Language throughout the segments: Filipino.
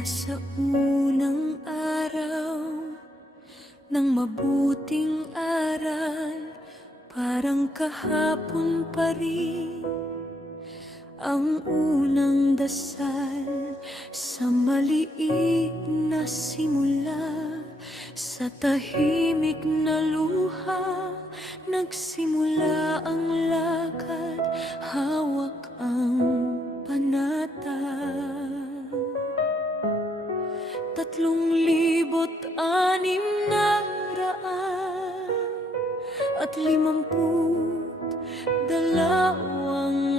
Sa unang araw ng mabuting aral, parang kahapon pa rin ang unang dasal. Sa maliit na simula, sa tahimik na luha, nagsimula ang lakad, hawak ang panata. 3,650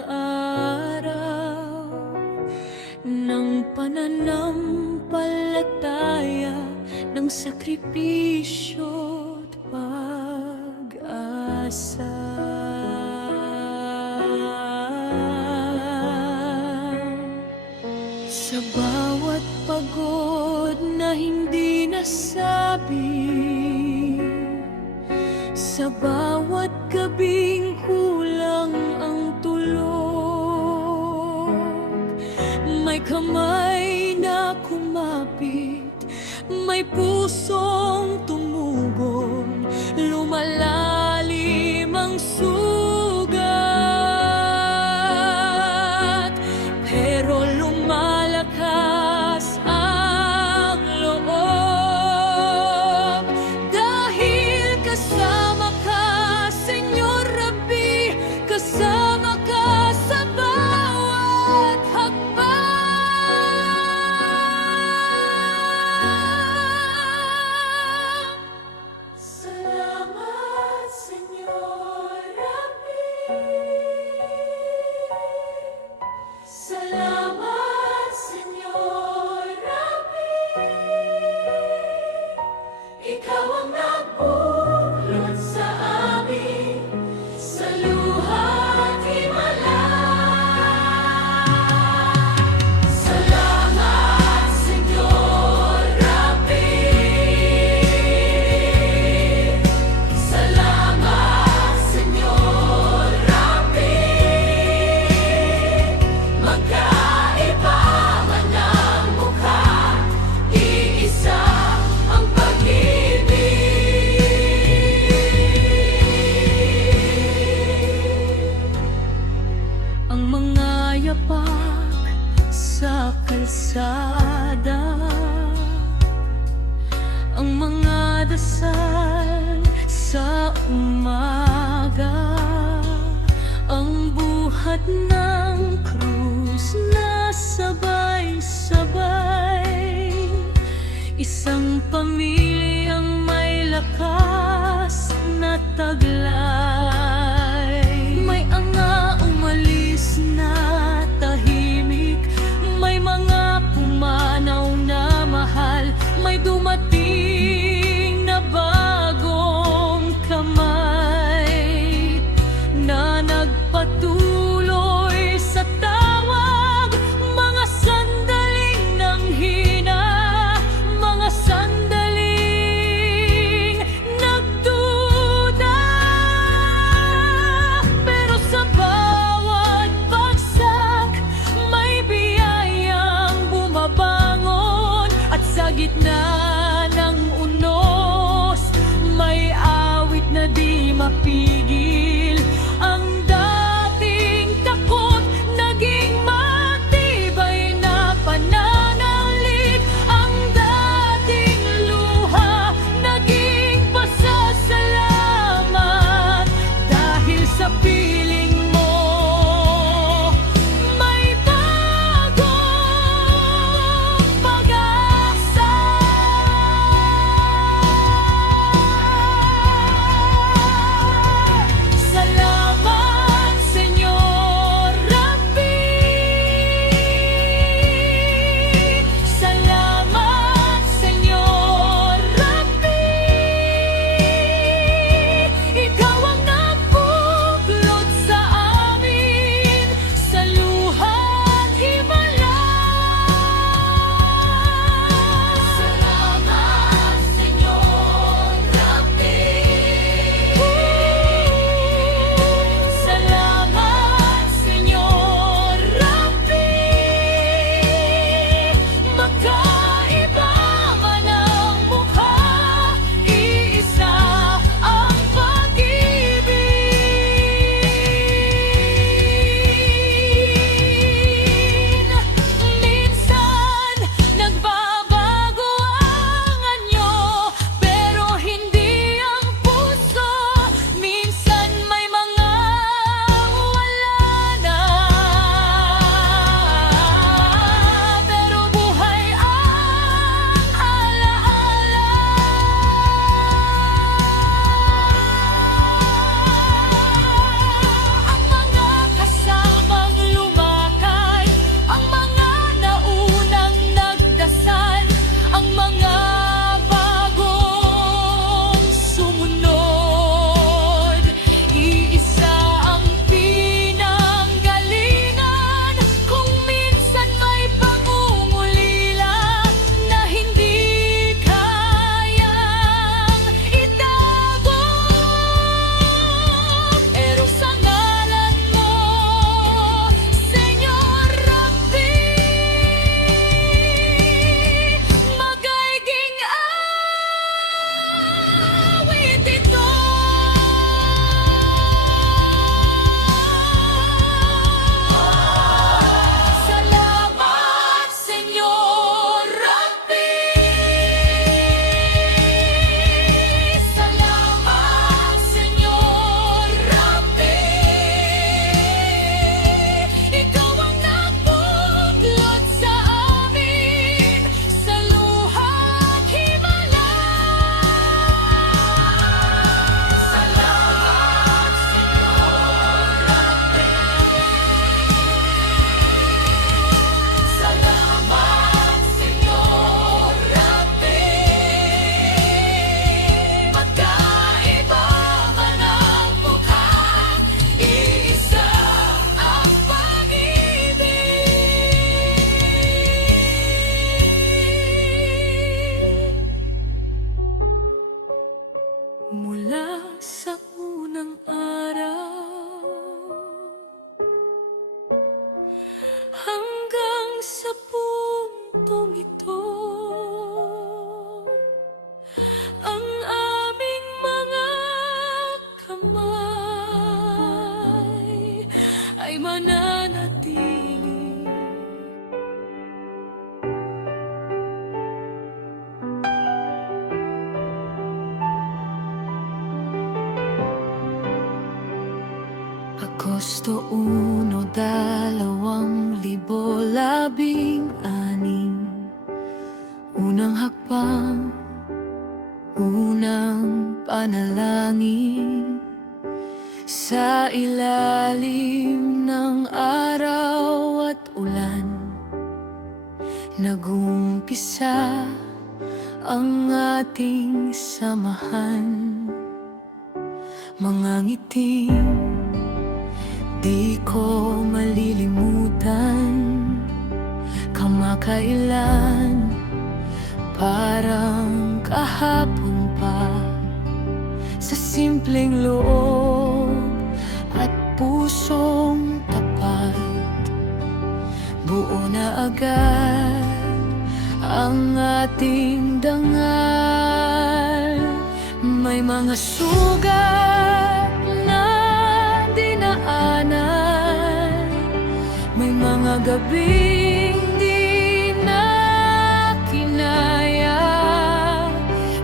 araw ng pananampalataya, ng sakripisyo't pag-asa. Sa bawat pagod na hindi nasabi, sa bawat gabing kulang ang tulog, may kamay na kumapit, may pusong tumugon, lumalalim ang sugat, pero lumalakas ang loob. Dahil kasama ka, Senyor Rabbi, kasama ka sa bawat hakbang. Salamat, Senyor Rabbi. Salamat, Senyor Rabbi. Ikaw ang nagbuklod sa amin, sa luha't himala. Salamat, Senyor Rabbi. Salamat, Senyor Rabbi. Magkaiba man ang mukha, iisa ang pag-ibig. Ang mga yapak sa kalsada, ang mga dasal sa umaga, ang buhat ng krus na sabay-sabay, isang pamilyang may lakas na taglay. May anga umalis na tahimik, may mga pumanaw na mahal, may dumating na bagong kamay na nagpatuloy sa tawag. Mga sandaling nanghina, mga sandaling nagduda, pero sa bawat bagsak may biyayang bumabangon, at sa gitna ng unos may awit na di mapigil. Ang dating takot naging matibay na pananalig, ang dating luha naging pasasalamat. Dahil sa piling mo may bagong pag-asa. Agosto 1, 2016. Unang hakbang, unang panalangin. Sa ilalim ng araw at ulan, nag-umpisa ang ating samahan. Mga ngiting di ko malilimutan, kamakailan, parang kahapon pa. Sa simpleng loob at pusong tapat, buo na agad ang ating dangal. May mga sugat na dinaanan, may mga gabing di na kinaya,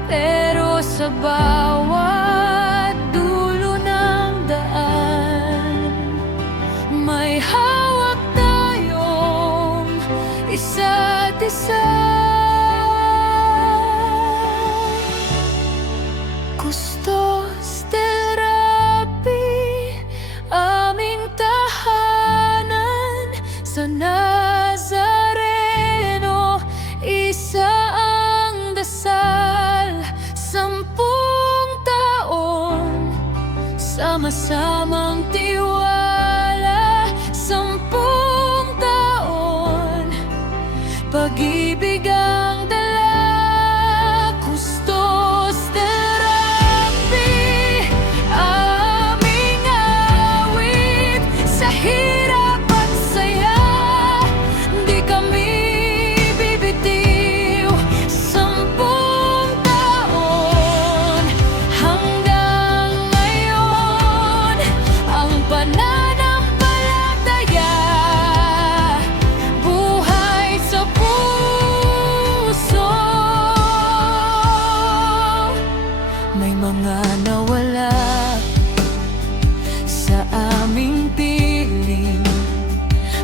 pero sa bawat dulo ng daan, may hawak tayong isa't isa. Custos del Rabbi, aming tahanan sa Nazareno, isa ang dasal. 10 taon, sama-samang tiwala. 10 taon, pag-ibig ang dala. Custos del Rabbi, aming awit sa hirap at saya. Di kami bibitiw. 10 taon hanggang ngayon, ang pananampalataya buhay sa puso. May mga nawala sa aming piling,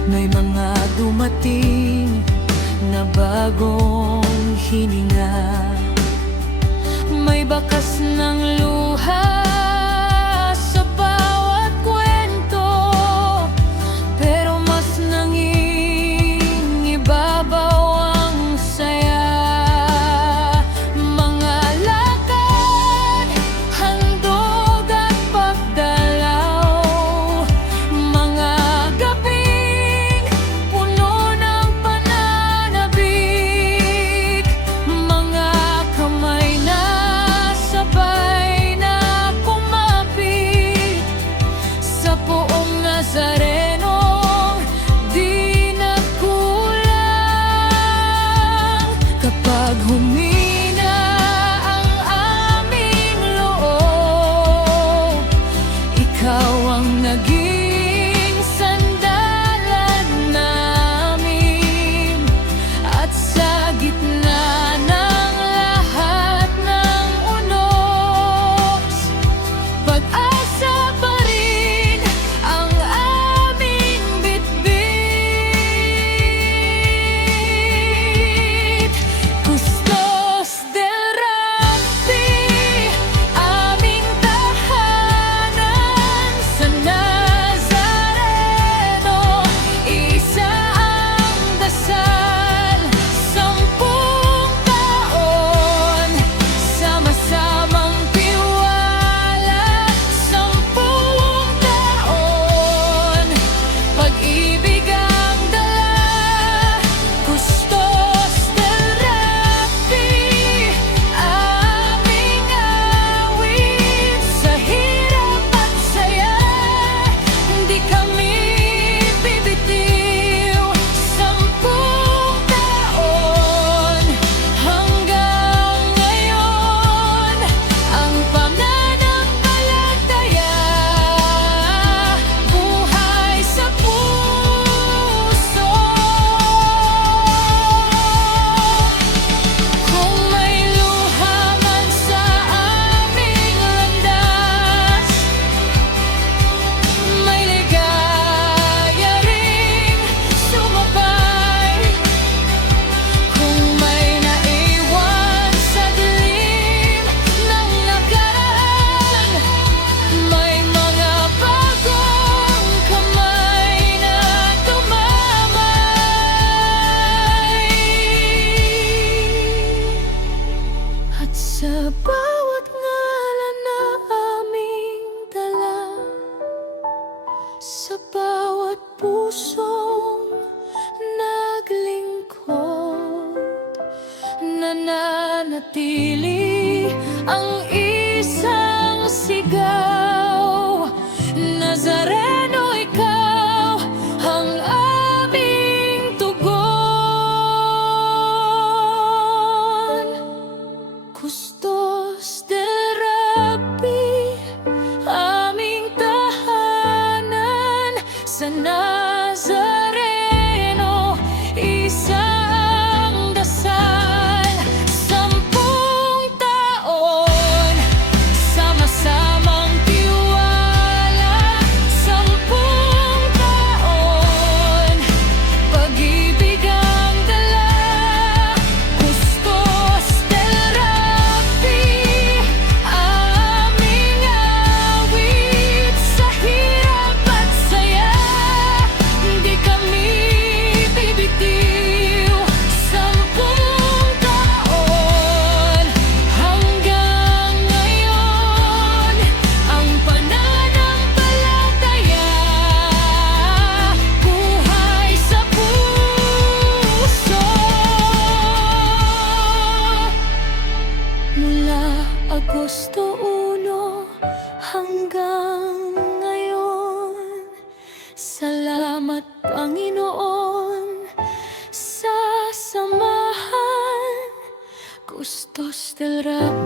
may mga dumating na bagong hininga. May bakas ng luha sa bawat kwento, pero mas nangingibabaw ang saya. Mga lakad, handog at pagdalaw, mga gabing puno ng pananabik, mga kamay na sabay na mananatili ang isang sigaw. Nazareno, ikaw ang aming tugon. Custos del Rabbi, aming tahanan sa Nazareno, isang dasal. 10 taon, sama-samang tiwala. 10 taon, pag-ibig ang dala. Custos del Rabbi, aming awit sa hirap at saya. Hindi kami bibitiw. 10 taon hanggang ngayon, ang pananampalataya buhay sa puso. Mula Agosto 1 hanggang ngayon, salamat Panginoon sa samahan. Custos del Rabbi.